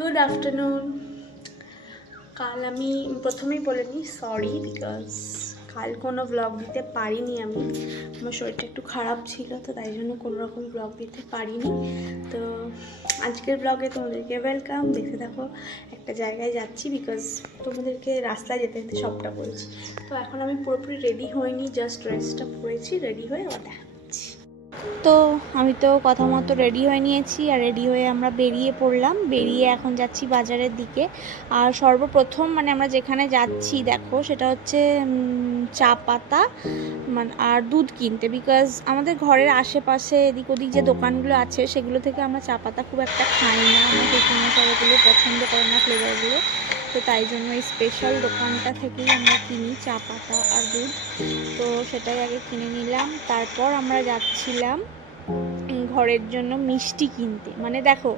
Good afternoon. কাল আমি প্রথমেই বলে নিই সরি, বিকজ কাল কোনো ব্লগ দিতে পারিনি। আমার শরীরটা একটু খারাপ ছিল, তো তাই জন্য কোনো রকম ব্লগ দিতে পারিনি। তো আজকের ব্লগে তোমাদেরকে ওয়েলকাম। দেখতে থাকো, একটা জায়গায় যাচ্ছি, বিকজ তোমাদেরকে রাস্তায় যেতে যেতে সবটা বলছি। তো এখন আমি পুরোপুরি রেডি হইনি, জাস্ট ড্রেসটা পরেছি, রেডি হয়ে আবার দেখাচ্ছি। তো আমি তো কথা মতো রেডি হয়ে নিয়েছি, আর রেডি হয়ে আমরা বেরিয়ে পড়লাম। বেরিয়ে এখন যাচ্ছি বাজারের দিকে। আর সর্বপ্রথম আমরা যেখানে যাচ্ছি দেখো, সেটা হচ্ছে চা পাতা আর দুধ কিনতে, বিকজ আমাদের ঘরের আশেপাশে এদিক ওদিক যে দোকানগুলো আছে সেগুলো থেকে আমরা চা পাতা খুব একটা খাই না। আমার শ্বশুরমশাইগুলো পছন্দ করে না ফ্লেভারগুলো, তো তাই জন্য এই স্পেশাল দোকানটা থেকেই আমরা কিনি চা পাতা আর দুধ। তো সেটাই আগে কিনে নিলাম, তারপর আমরা যাচ্ছিলাম ঘরের জন্য মিষ্টি কিনতে। দেখো,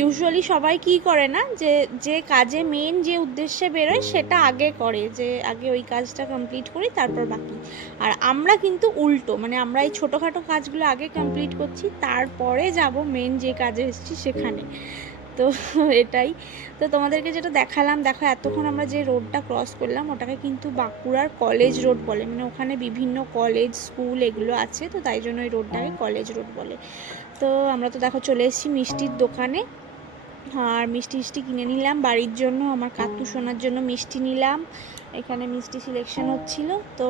ইউজুয়ালি সবাই কি করে না, যে কাজে মেন যে উদ্দেশ্যে বেরোয় সেটা আগে করে, যে আগে ওই কাজটা কমপ্লিট করি তারপর বাকি। আর আমরা কিন্তু উল্টো, আমরা এই ছোটোখাটো কাজগুলো আগে কমপ্লিট করছি, তারপরে যাব মেন যে কাজে এসেছি সেখানে। তো এটাই তো তোমাদেরকে যেটা দেখালাম, দেখো এতক্ষণ আমরা যে রোডটা ক্রস করলাম ওটাকে কিন্তু বাঁকুড়ার কলেজ রোড বলে। ওখানে বিভিন্ন কলেজ স্কুল এগুলো আছে, তো তাই জন্য ওই রোডটাকে কলেজ রোড বলে। তো আমরা তো দেখো চলে এসেছি মিষ্টির দোকানে, আর মিষ্টি কিনে নিলাম বাড়ির জন্য। আমার কাকু সোনার জন্য মিষ্টি নিলাম। এখানে মিষ্টি সিলেকশন হচ্ছিল। তো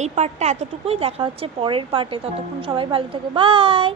এই পার্টটা এতটুকুই, দেখা হচ্ছে পরের পার্টে। ততক্ষণ সবাই ভালো থেকো, বাই।